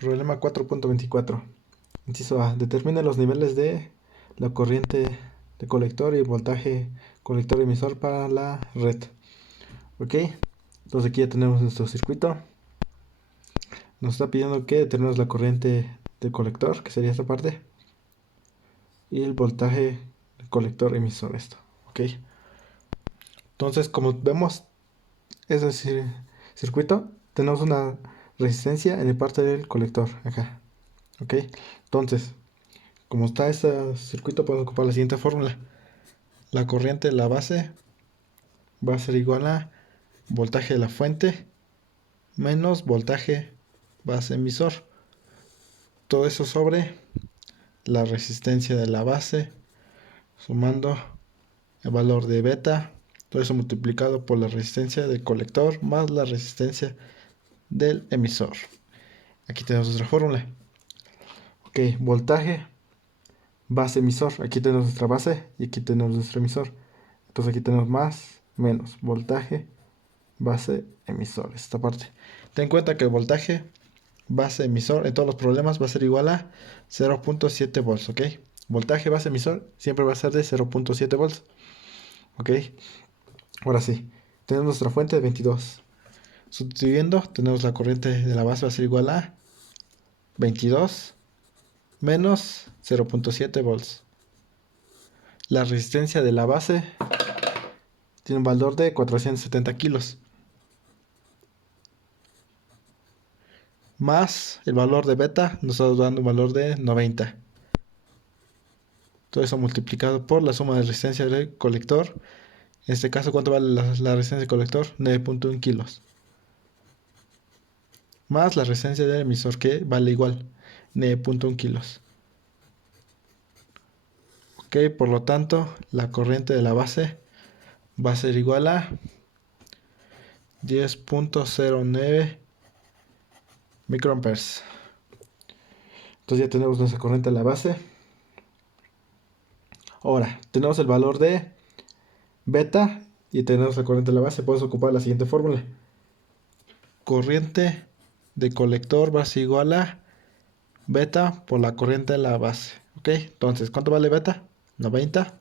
Problema 4.24. Inciso A. Determina los niveles de la corriente de colector y voltaje colector emisor para la red. Ok. Entonces aquí ya tenemos nuestro circuito. Nos está pidiendo que determinemos la corriente de colector, que sería esta parte. Y el voltaje de colector emisor, esto. Ok. Entonces, como vemos, es decir, circuito, tenemos una resistencia en el parte del colector, acá. Ok. Entonces, como está este circuito, podemos ocupar la siguiente fórmula. La corriente de la base va a ser igual a voltaje de la fuente menos voltaje base emisor. Todo eso sobre la resistencia de la base, sumando el valor de beta. Todo eso multiplicado por la resistencia del colector más la resistencia del emisor. Aquí tenemos nuestra fórmula. Ok, voltaje base emisor. Aquí tenemos nuestra base y aquí tenemos nuestro emisor. Entonces aquí tenemos más menos voltaje base emisor. Esta parte. Ten en cuenta que el voltaje base emisor en todos los problemas va a ser igual a 0.7 volts. ¿Ok? Voltaje base emisor siempre va a ser de 0.7 volts. ¿Ok? Ahora sí. Tenemos nuestra fuente de 22. Sustituyendo, tenemos la corriente de la base va a ser igual a 22 menos 0.7 volts. La resistencia de la base tiene un valor de 470 kilos. Más el valor de beta nos está dando un valor de 90. Todo eso multiplicado por la suma de resistencia del colector. En este caso, ¿cuánto vale la resistencia del colector? 9.1 kilos. Más la resistencia del emisor, que vale igual, 9.1 kilos. Ok, por lo tanto, la corriente de la base va a ser igual a 10.09 microamperes. Entonces ya tenemos nuestra corriente de la base. Ahora, tenemos el valor de beta y tenemos la corriente de la base. Podemos ocupar la siguiente fórmula. Corriente de colector va a ser igual a beta por la corriente de la base. Ok, entonces, ¿cuánto vale beta? 90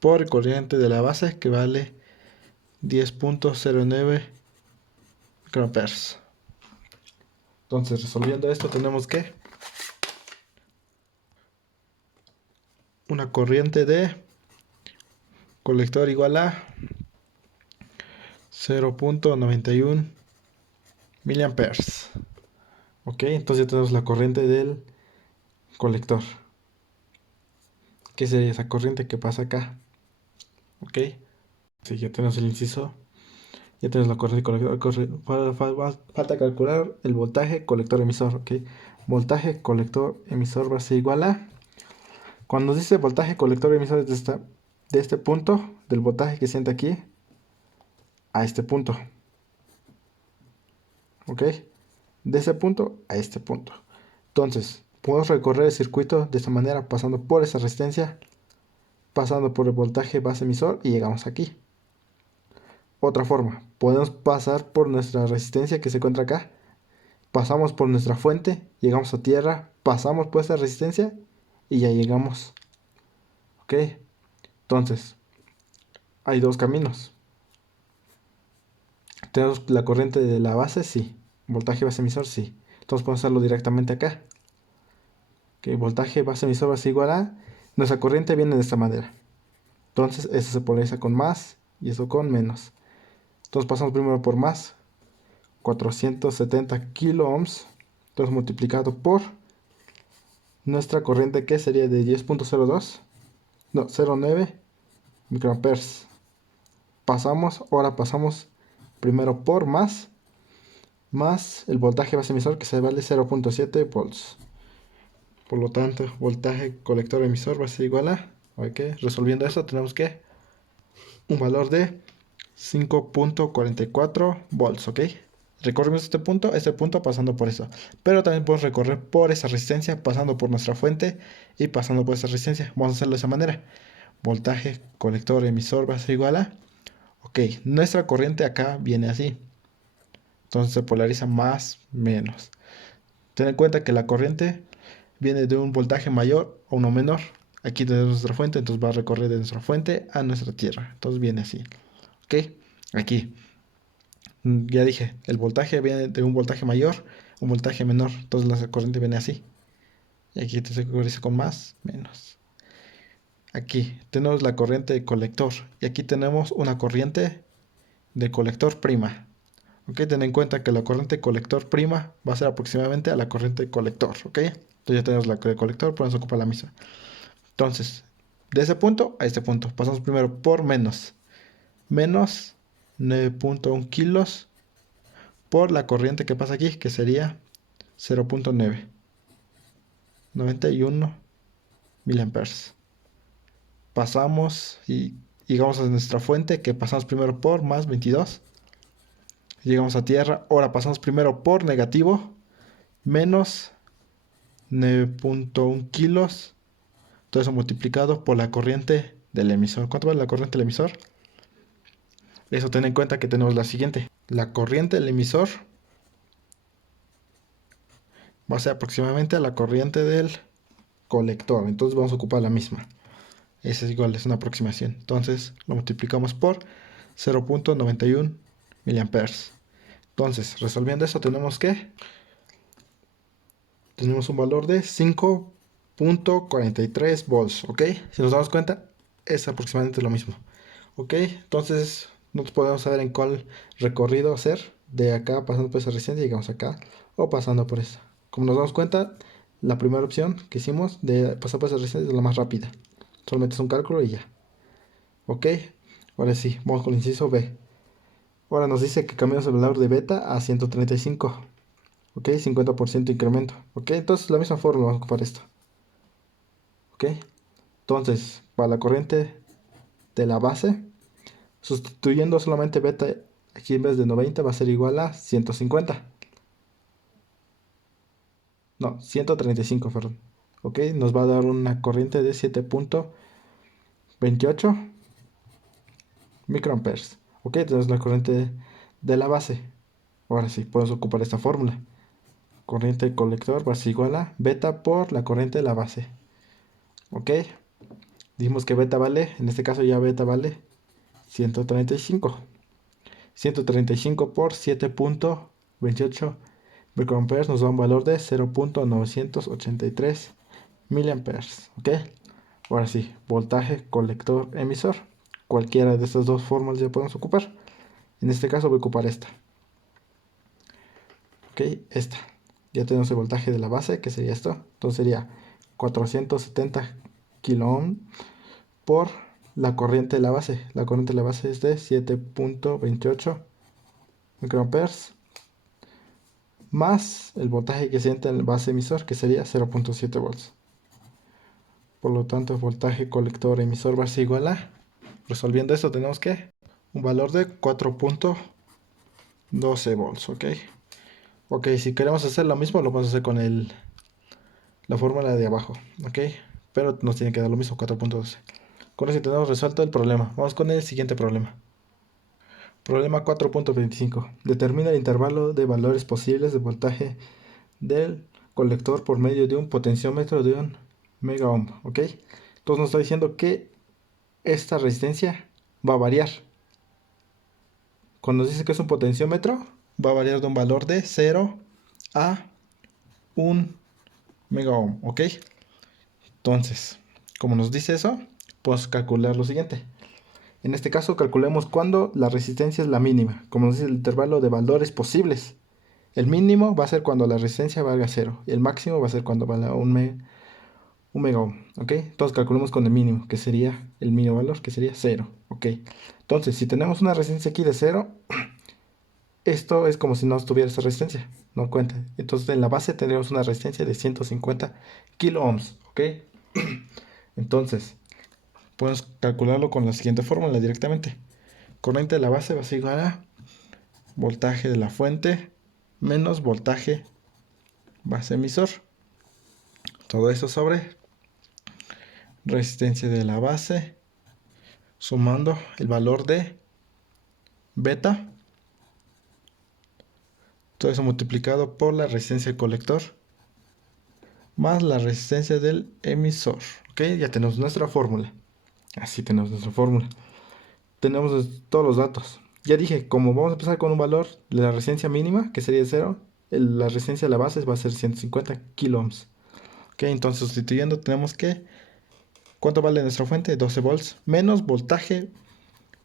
por corriente de la base, que vale 10.09 microamperes. Entonces, resolviendo esto, tenemos que una corriente de colector igual a 0.91 miliamperes. Ok, entonces ya tenemos la corriente del colector. ¿Qué sería esa corriente que pasa acá? Ok, sí, ya tenemos el inciso. Ya tenemos la corriente colector. Falta calcular el voltaje colector emisor. Ok, voltaje colector emisor va a ser igual a. Cuando nos dice voltaje colector emisor de este punto, del voltaje que siente aquí, a este punto. Ok, de ese punto a este punto. Entonces, podemos recorrer el circuito de esta manera, pasando por esa resistencia, pasando por el voltaje base emisor y llegamos aquí. Otra forma, podemos pasar por nuestra resistencia que se encuentra acá, pasamos por nuestra fuente, llegamos a tierra, pasamos por esa resistencia y ya llegamos. Ok, entonces, hay dos caminos. Tenemos la corriente de la base, sí. Voltaje base emisor, sí. Entonces podemos hacerlo directamente acá. Ok, voltaje base emisor va a ser igual a. Nuestra corriente viene de esta manera. Entonces, eso se polariza con más y eso con menos. Entonces pasamos primero por más. 470 kilo ohms. Entonces multiplicado por nuestra corriente, que sería de 10.02. No, 0.9 microamperes. Ahora pasamos primero por más el voltaje base emisor, que se vale 0.7 volts. Por lo tanto, voltaje colector emisor va a ser igual a, ok, resolviendo esto tenemos que un valor de 5.44 volts, ok. Recorremos este punto pasando por eso. Pero también podemos recorrer por esa resistencia, pasando por nuestra fuente y pasando por esa resistencia. Vamos a hacerlo de esa manera. Voltaje colector emisor va a ser igual a, ok, nuestra corriente acá viene así. Entonces se polariza más, menos. Ten en cuenta que la corriente viene de un voltaje mayor o uno menor. Aquí tenemos nuestra fuente, entonces va a recorrer de nuestra fuente a nuestra tierra. Entonces viene así. ¿Ok? Aquí. Ya dije, el voltaje viene de un voltaje mayor, un voltaje menor. Entonces la corriente viene así. Y aquí se polariza con más, menos. Aquí tenemos la corriente de colector. Y aquí tenemos una corriente de colector prima. Ok, ten en cuenta que la corriente colector prima va a ser aproximadamente a la corriente colector. Ok, entonces ya tenemos la de colector, pero nos ocupa la misma. Entonces, de ese punto a este punto, pasamos primero por menos. Menos 9.1 kilos por la corriente que pasa aquí, que sería 0.9. 91 miliamperes. Pasamos y llegamos a nuestra fuente, que pasamos primero por más 22. Llegamos a tierra, ahora pasamos primero por negativo, menos 9.1 kilos. Todo eso multiplicado por la corriente del emisor. ¿Cuánto vale la corriente del emisor? Eso, ten en cuenta que tenemos la siguiente. La corriente del emisor va a ser aproximadamente a la corriente del colector. Entonces vamos a ocupar la misma. Ese es igual, es una aproximación. Entonces lo multiplicamos por 0.91 miliamperes. Entonces, resolviendo eso, tenemos un valor de 5.43 volts. ¿Ok? Si nos damos cuenta, es aproximadamente lo mismo. ¿Ok? Entonces, nosotros podemos saber en cuál recorrido hacer. De acá, pasando por esa resistencia, llegamos acá. O pasando por esa. Como nos damos cuenta, la primera opción que hicimos de pasar por esa resistencia es la más rápida. Solamente es un cálculo y ya. ¿Ok? Ahora sí, vamos con el inciso B. Ahora nos dice que cambiamos el valor de beta a 135. ¿Ok? 50% incremento. ¿Ok? Entonces, la misma fórmula vamos a ocupar esto. ¿Ok? Entonces, para la corriente de la base, sustituyendo solamente beta aquí en vez de 90 va a ser igual a 150. No, 135, perdón. Ok, nos va a dar una corriente de 7.28 microamperes. Ok, tenemos la corriente de la base. Ahora sí, podemos ocupar esta fórmula. Corriente de colector va a ser igual a beta por la corriente de la base. Ok, dijimos que beta vale, en este caso ya beta vale 135. 135 por 7.28 microamperes nos da un valor de 0.983 miliamperes. ¿Ok? Ahora sí, voltaje, colector, emisor. Cualquiera de estas dos fórmulas ya podemos ocupar. En este caso voy a ocupar esta. ¿Ok? Esta. Ya tenemos el voltaje de la base, que sería esto. Entonces sería 470 kilo ohm por la corriente de la base. La corriente de la base es de 7.28 microamperes más el voltaje que siente en el base emisor, que sería 0.7 volts. Por lo tanto, el voltaje colector emisor va a ser igual a, resolviendo esto, tenemos que un valor de 4.12 volts. ¿Ok? Ok, si queremos hacer lo mismo, lo vamos a hacer con la fórmula de abajo. ¿Ok? Pero nos tiene que dar lo mismo, 4.12. Con eso tenemos resuelto el problema. Vamos con el siguiente problema. Problema 4.25. Determina el intervalo de valores posibles de voltaje del colector por medio de un potenciómetro de un mega ohm. ¿Ok? Entonces nos está diciendo que esta resistencia va a variar. Cuando nos dice que es un potenciómetro, va a variar de un valor de 0 a 1 mega ohm. ¿Ok? Entonces, como nos dice eso, podemos calcular lo siguiente. En este caso, calculemos cuando la resistencia es la mínima. Como nos dice el intervalo de valores posibles. El mínimo va a ser cuando la resistencia valga 0. Y el máximo va a ser cuando valga 1 mega ohm. ¿Ok? Entonces calculemos con el mínimo, que sería el mínimo valor, que sería 0. ¿Ok? Entonces, si tenemos una resistencia aquí de 0, esto es como si no tuviera esa resistencia. No cuenta. Entonces, en la base tendríamos una resistencia de 150 kilo ohms. ¿Ok? Entonces, podemos calcularlo con la siguiente fórmula directamente. Corriente de la base va a ser igual a voltaje de la fuente menos voltaje base emisor. Todo eso sobre resistencia de la base sumando el valor de beta Todo eso multiplicado por la resistencia del colector más la resistencia del emisor. Ok, ya tenemos nuestra fórmula. Así tenemos nuestra fórmula. Tenemos todos los datos. Ya dije, como vamos a empezar con un valor de la resistencia mínima, que sería 0, la resistencia de la base va a ser 150 kilo ohms. Ok, entonces sustituyendo tenemos que, ¿cuánto vale nuestra fuente? 12 volts menos voltaje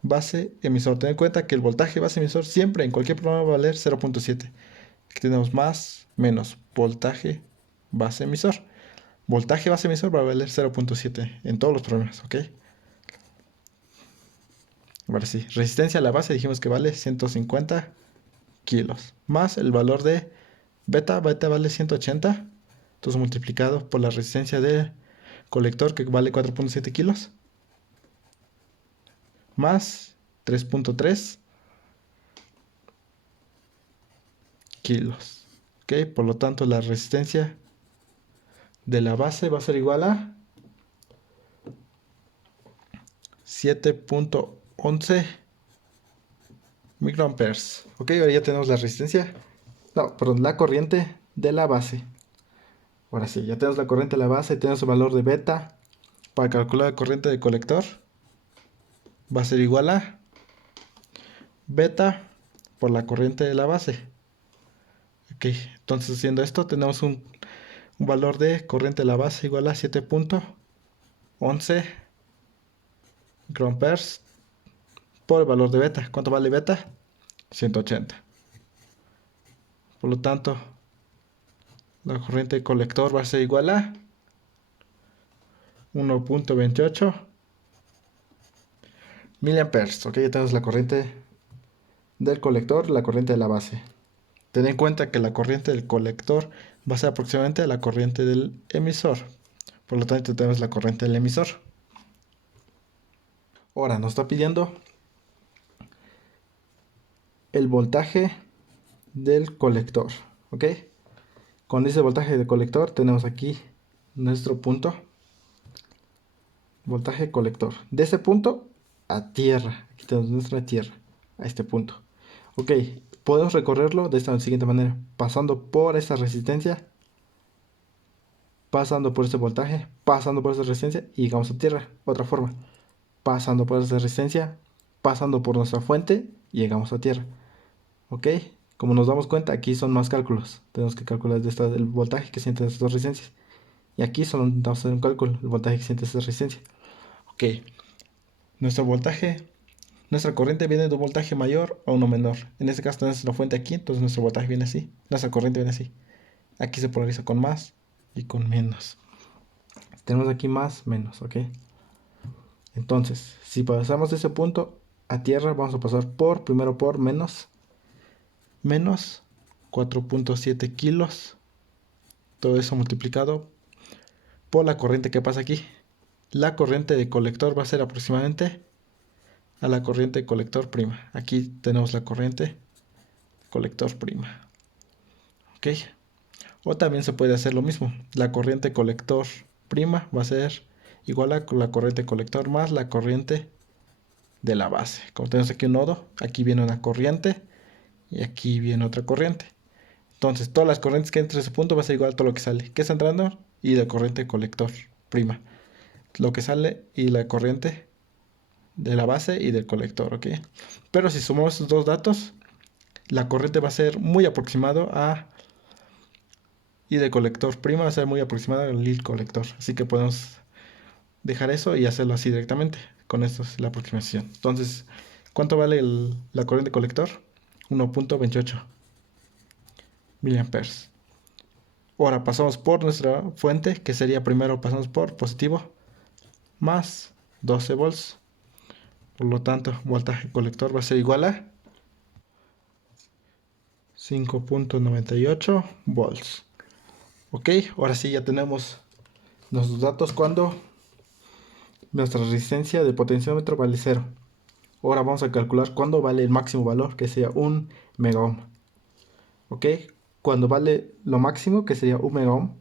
base emisor. Ten en cuenta que el voltaje base emisor siempre en cualquier programa va a valer 0.7. Aquí tenemos más menos voltaje base emisor. Voltaje base emisor va a valer 0.7 en todos los programas, ¿ok? Ahora sí, resistencia a la base dijimos que vale 150 kilos. Más el valor de beta vale 180. Entonces multiplicado por la resistencia del colector que vale 4.7 kilos. Más 3.3 kilos. ¿Ok? Por lo tanto la resistencia de la base va a ser igual a 7.11 microamperes. Ok, ahora ya tenemos la resistencia. No, perdón, la corriente de la base. Ahora sí, ya tenemos la corriente de la base, tenemos el valor de beta. Para calcular la corriente de colector va a ser igual a beta por la corriente de la base. Ok, entonces haciendo esto tenemos un valor de corriente de la base igual a 7.11 microamperes por el valor de beta. ¿Cuánto vale beta? 180. Por lo tanto, la corriente de colector va a ser igual a 1.28 miliamperes. Ok, ya tenemos la corriente del colector, la corriente de la base. Ten en cuenta que la corriente del colector va a ser aproximadamente la corriente del emisor. Por lo tanto, tenemos la corriente del emisor. Ahora nos está pidiendo el voltaje del colector. ¿Ok? Con ese voltaje del colector tenemos aquí nuestro punto. Voltaje colector. De ese punto a tierra. Aquí tenemos nuestra tierra. A este punto. Ok. Podemos recorrerlo de esta siguiente manera. Pasando por esta resistencia. Pasando por este voltaje. Pasando por esta resistencia. Y llegamos a tierra. Otra forma. Pasando por esta resistencia. Pasando por nuestra fuente. Y llegamos a tierra. Ok. Como nos damos cuenta, aquí son más cálculos. Tenemos que calcular el voltaje que sienten estas dos resistencias. Y aquí solo necesitamos hacer un cálculo. El voltaje que siente esta resistencia. Ok. Nuestro voltaje, nuestra corriente viene de un voltaje mayor a uno menor. En este caso tenemos nuestra fuente aquí, entonces nuestro voltaje viene así. Nuestra corriente viene así. Aquí se polariza con más y con menos. Tenemos aquí más, menos, ¿ok? Entonces, si pasamos de ese punto a tierra, vamos a pasar primero por menos 4.7 kilos. Todo eso multiplicado por la corriente que pasa aquí. La corriente de colector va a ser aproximadamente a la corriente colector prima. Aquí tenemos la corriente colector prima. ¿Ok? O también se puede hacer lo mismo. La corriente colector prima va a ser igual a la corriente colector más la corriente de la base. Como tenemos aquí un nodo, aquí viene una corriente y aquí viene otra corriente. Entonces, todas las corrientes que entran a ese punto va a ser igual a todo lo que sale. ¿Qué está entrando? Y la corriente colector prima. Lo que sale y la corriente de la base y del colector, ¿ok? Pero si sumamos estos dos datos, la corriente va a ser muy aproximado a... Y de colector prima va a ser muy aproximado al colector. Así que podemos dejar eso y hacerlo así directamente. Con esto es la aproximación. Entonces, ¿cuánto vale la corriente colector? 1.28 miliamperes. Ahora pasamos por nuestra fuente, que sería primero pasamos por positivo, más 12 volts. Por lo tanto, voltaje colector va a ser igual a 5.98 volts. Ok, ahora sí ya tenemos nuestros datos cuando nuestra resistencia de potenciómetro vale 0. Ahora vamos a calcular cuándo vale el máximo valor, que sería 1 mega ohm. Ok, cuando vale lo máximo, que sería 1 mega ohm,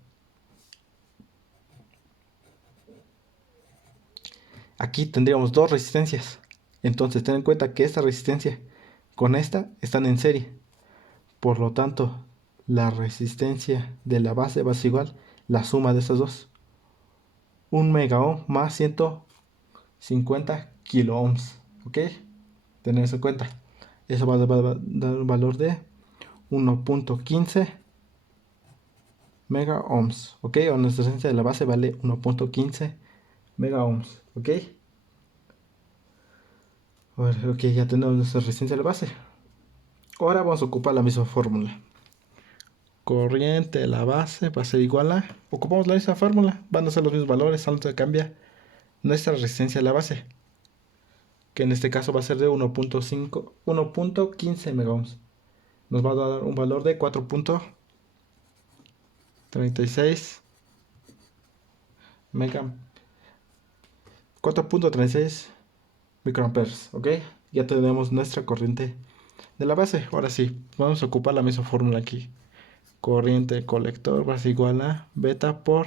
aquí tendríamos dos resistencias. Entonces ten en cuenta que esta resistencia con esta están en serie. Por lo tanto, la resistencia de la base va a ser igual la suma de estas dos. 1 mega ohm más 150 kilo ohms. ¿Ok? Tener eso en cuenta. Eso va a dar un valor de 1.15 mega ohms. ¿Ok? O nuestra resistencia de la base vale 1.15 mega ohms. ¿Ok? Ok, ya tenemos nuestra resistencia de la base. Ahora vamos a ocupar la misma fórmula. Corriente de la base va a ser igual a... Ocupamos la misma fórmula. Van a ser los mismos valores. Solo se cambia nuestra resistencia de la base, que en este caso va a ser de 1.15 mega ohms. Nos va a dar un valor de 4.36 mega 4.36 microamperes. ¿Ok? Ya tenemos nuestra corriente de la base. Ahora sí, vamos a ocupar la misma fórmula aquí. Corriente de colector va a ser igual a beta por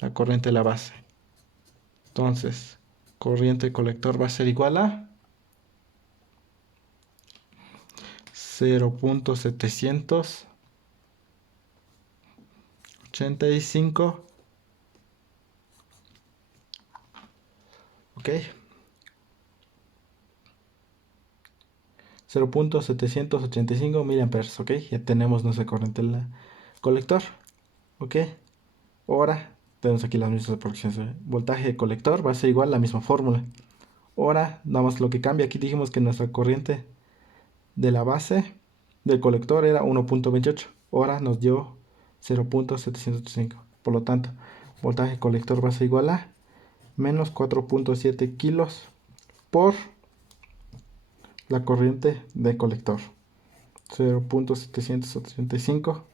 la corriente de la base. Entonces, corriente de colector va a ser igual a 0.785. ¿Ok? 0.785 miliamperes. ¿Ok? Ya tenemos nuestra corriente en la colector. ¿Ok? Ahora tenemos aquí las mismas aproximaciones. Voltaje de colector va a ser igual a la misma fórmula. Ahora, nada más lo que cambia. Aquí dijimos que nuestra corriente de la base del colector era 1.28. Ahora nos dio 0.785. Por lo tanto, voltaje colector va a ser igual a menos 4.7 kilos por la corriente de colector. 0.785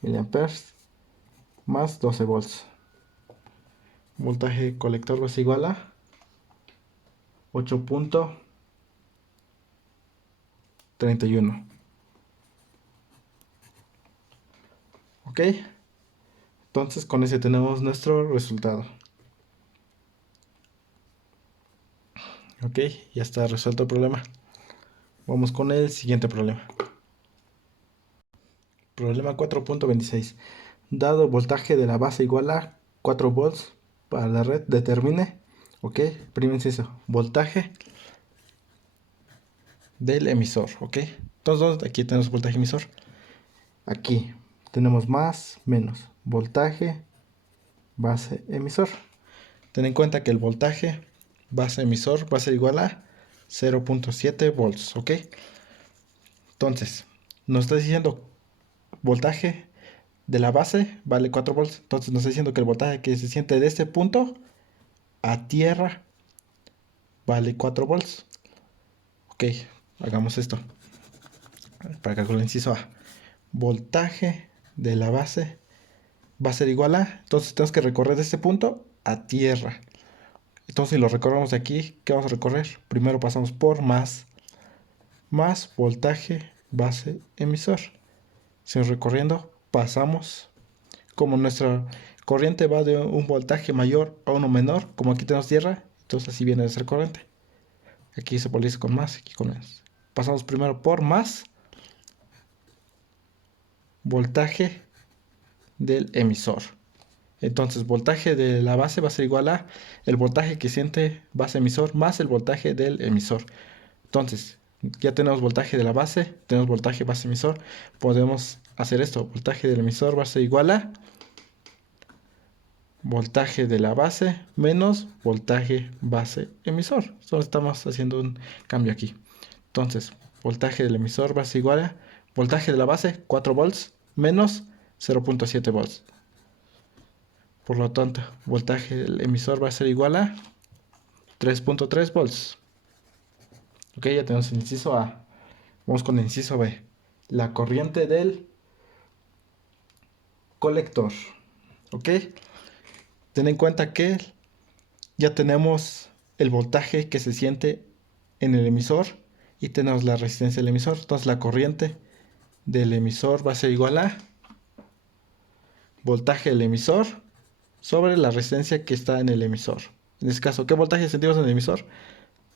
miliamperes más 12 volts. Voltaje colector va a ser igual a 8.31. Ok, entonces con ese tenemos nuestro resultado. Ok, ya está resuelto el problema. Vamos con el siguiente problema. Problema 4.26. Dado voltaje de la base igual a 4 volts para la red, determine, ok, primer inciso, voltaje del emisor, ok. Entonces aquí tenemos voltaje emisor. Aquí tenemos más, menos, voltaje, base, emisor. Ten en cuenta que el voltaje base emisor va a ser igual a 0.7 volts, ok. Entonces, nos está diciendo voltaje de la base vale 4 volts. Entonces nos está diciendo que el voltaje que se siente de este punto a tierra vale 4 volts. Ok, hagamos esto. Para calcular el inciso A. Voltaje de la base va a ser igual a... Entonces tenemos que recorrer de este punto a tierra. Entonces si lo recorremos de aquí, ¿qué vamos a recorrer? Primero pasamos por más voltaje base emisor. Seguimos recorriendo, pasamos. Como nuestra corriente va de un voltaje mayor a uno menor, como aquí tenemos tierra, entonces así viene nuestra corriente. Aquí se polariza con más, aquí con menos. Pasamos primero por más voltaje del emisor. Entonces, voltaje de la base va a ser igual a el voltaje que siente base emisor más el voltaje del emisor. Entonces, ya tenemos voltaje de la base, tenemos voltaje base emisor. Podemos hacer esto. Voltaje del emisor va a ser igual a voltaje de la base menos voltaje base emisor. Solo estamos haciendo un cambio aquí. Entonces, voltaje del emisor va a ser igual a voltaje de la base 4 volts menos 0.7 volts. Por lo tanto, voltaje del emisor va a ser igual a 3.3 volts. Ok, ya tenemos el inciso A. Vamos con el inciso B. La corriente del colector. Ok. Ten en cuenta que ya tenemos el voltaje que se siente en el emisor y tenemos la resistencia del emisor. Entonces la corriente del emisor va a ser igual a voltaje del emisor sobre la resistencia que está en el emisor. En este caso, ¿qué voltaje sentimos en el emisor?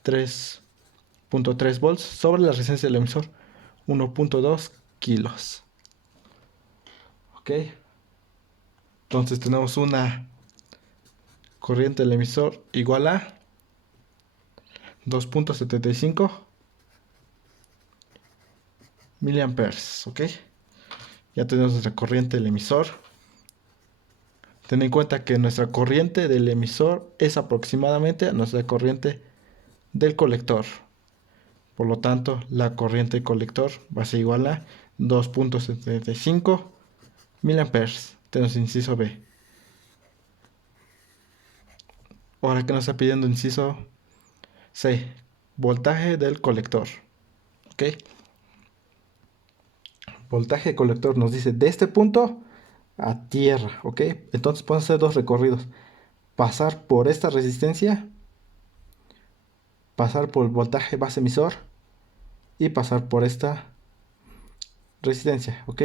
3.3 volts sobre la resistencia del emisor, 1.2 kilos. Ok. Entonces tenemos una corriente del emisor igual a 2.75 miliamperes. Ok. Ya tenemos nuestra corriente del emisor. Ten en cuenta que nuestra corriente del emisor es aproximadamente nuestra corriente del colector. Por lo tanto, la corriente del colector va a ser igual a 2.75 miliamperes. Tenemos inciso B. Ahora que nos está pidiendo inciso C, voltaje del colector. ¿Ok? Voltaje del colector nos dice de este punto a tierra. ¿Ok? Entonces podemos hacer dos recorridos. Pasar por esta resistencia, pasar por el voltaje base emisor y pasar por esta resistencia. ¿Ok?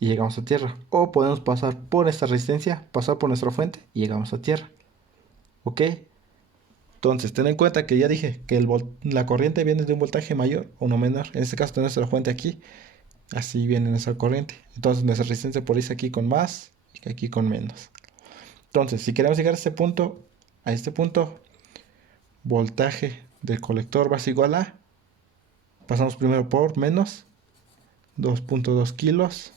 Y llegamos a tierra. O podemos pasar por esta resistencia, pasar por nuestra fuente y llegamos a tierra. ¿Ok? Entonces, ten en cuenta que ya dije que la corriente viene de un voltaje mayor o no menor. En este caso tenemos la fuente aquí. Así viene nuestra corriente. Entonces, nuestra resistencia por irse aquí con más y aquí con menos. Entonces, si queremos llegar a este punto, voltaje del colector va a ser igual a, pasamos primero por menos 2.2 kilos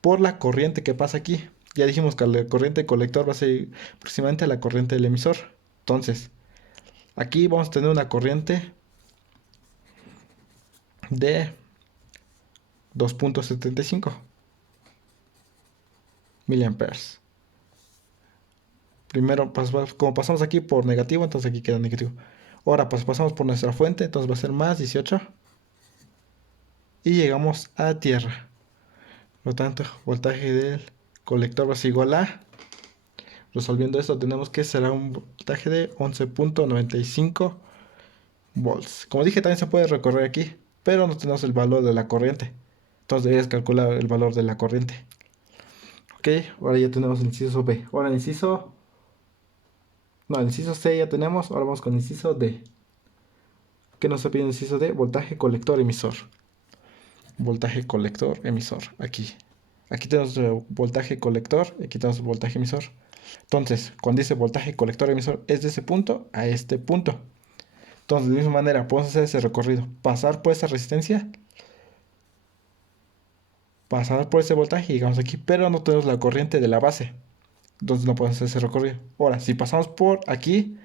por la corriente que pasa aquí. Ya dijimos que la corriente del colector va a ser aproximadamente la corriente del emisor. Entonces, aquí vamos a tener una corriente de 2.75 miliamperes. Primero, como pasamos aquí por negativo, entonces aquí queda negativo. Ahora, pues pasamos por nuestra fuente, entonces va a ser más 18. Y llegamos a tierra. Por lo tanto, voltaje del colector va a ser igual a, resolviendo esto, tenemos que será un voltaje de 11.95 volts. Como dije, también se puede recorrer aquí, pero no tenemos el valor de la corriente. Entonces deberías calcular el valor de la corriente. Ok, ahora ya tenemos el inciso B. Ahora el inciso... No, el inciso C ya tenemos. Ahora vamos con el inciso D. ¿Qué nos está pidiendo el inciso D? Voltaje colector emisor. Voltaje colector emisor. Aquí. Aquí tenemos voltaje colector y aquí tenemos voltaje emisor. Entonces, cuando dice voltaje colector emisor, es de ese punto a este punto. Entonces, de la misma manera, podemos hacer ese recorrido. Pasar por esta resistencia, pasar por ese voltaje y llegamos aquí, pero no tenemos la corriente de la base. Entonces no podemos hacer ese recorrido. Ahora, si pasamos por aquí,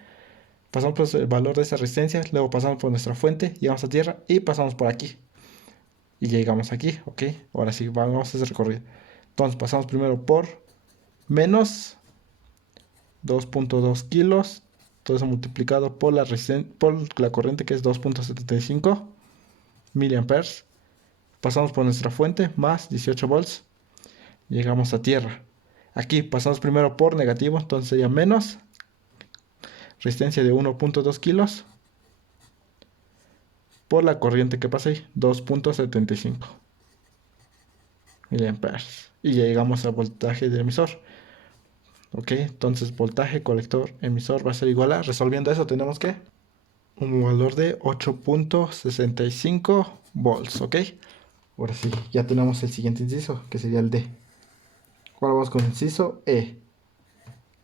pasamos por el valor de esa resistencia, luego pasamos por nuestra fuente, llegamos a tierra y pasamos por aquí. Y llegamos aquí, ¿ok? Ahora sí, vamos a hacer ese recorrido. Entonces pasamos primero por menos 2.2 kilos, todo eso multiplicado por la corriente que es 2.75 miliamperes. Pasamos por nuestra fuente, más 18 volts, llegamos a tierra. Aquí pasamos primero por negativo, entonces sería menos resistencia de 1.2 kilos por la corriente que pasa ahí, 2.75 miliamperes. Y ya llegamos al voltaje del emisor. Ok, entonces voltaje colector emisor va a ser igual a, resolviendo eso tenemos que un valor de 8.65 volts. Ok, ahora sí, ya tenemos el siguiente inciso, que sería el D. Ahora vamos con el inciso E.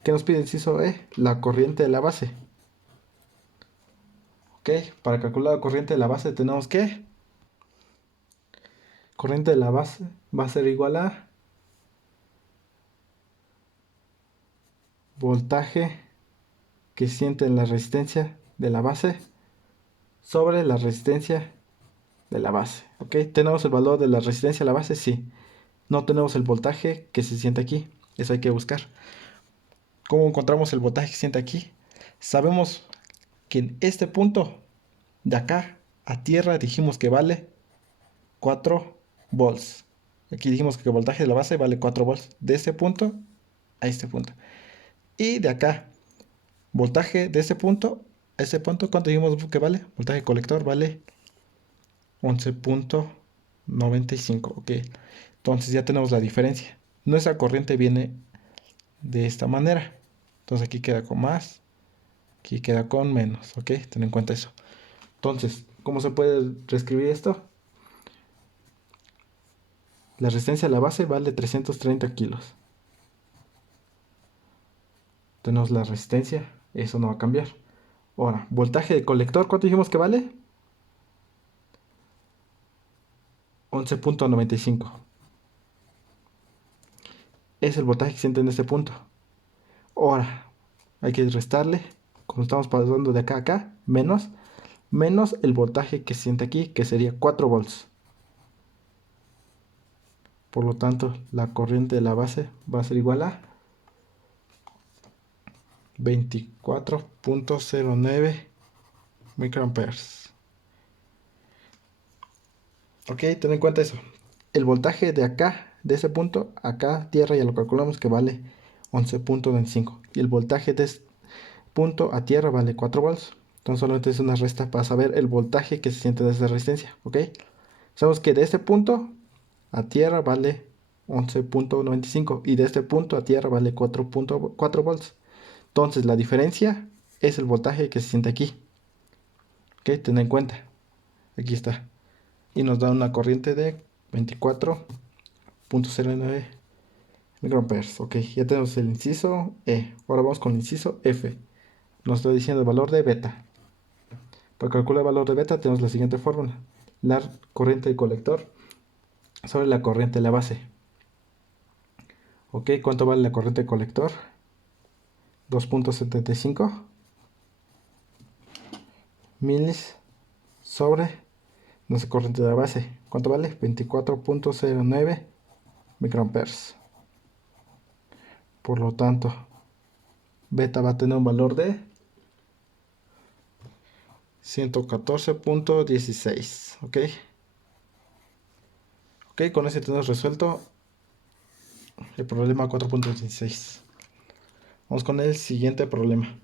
¿Qué nos pide el inciso E? La corriente de la base. Ok, para calcular la corriente de la base tenemos que corriente de la base va a ser igual a voltaje que siente en la resistencia de la base sobre la resistencia de la base. Ok, tenemos el valor de la resistencia a la base, sí. No tenemos el voltaje que se siente aquí, eso hay que buscar. ¿Cómo encontramos el voltaje que se siente aquí? Sabemos que en este punto de acá a tierra dijimos que vale 4 volts. Aquí dijimos que el voltaje de la base vale 4 volts. De este punto a este punto. Y de acá, voltaje de este punto a este punto, ¿cuánto dijimos que vale? Voltaje colector vale 11.95. Ok. Entonces ya tenemos la diferencia. Nuestra corriente viene de esta manera. Entonces aquí queda con más. Aquí queda con menos. Ok. Ten en cuenta eso. Entonces, ¿cómo se puede reescribir esto? La resistencia a la base vale 330 kilos. Tenemos la resistencia, eso no va a cambiar. Ahora, voltaje de colector, ¿cuánto dijimos que vale? 11.95. Es el voltaje que siente en este punto. Ahora, hay que restarle, como estamos pasando de acá a acá, menos el voltaje que se siente aquí, que sería 4 volts. Por lo tanto, la corriente de la base va a ser igual a 24.09 microamperes. Ok, ten en cuenta eso. El voltaje de acá, de ese punto, acá tierra ya lo calculamos que vale 11.25. Y el voltaje de este punto a tierra vale 4 volts. Entonces solamente es una resta para saber el voltaje que se siente de esa resistencia. Ok. Sabemos que de este punto a tierra vale 11.95 y de este punto a tierra vale 4.4 volts. Entonces la diferencia es el voltaje que se siente aquí. Ok, ten en cuenta. Aquí está. Y nos da una corriente de 24.09 microamperes. Ok, ya tenemos el inciso E. Ahora vamos con el inciso F. Nos está diciendo el valor de beta. Para calcular el valor de beta tenemos la siguiente fórmula. La corriente del colector sobre la corriente de la base. Ok, ¿cuánto vale la corriente del colector? 2.75 milis sobre nuestra corriente de la base. ¿Cuánto vale? 24.09 microamperes. Por lo tanto, beta va a tener un valor de 114.16. Ok. Ok, con ese tenemos resuelto el problema 4.16. Vamos con el siguiente problema.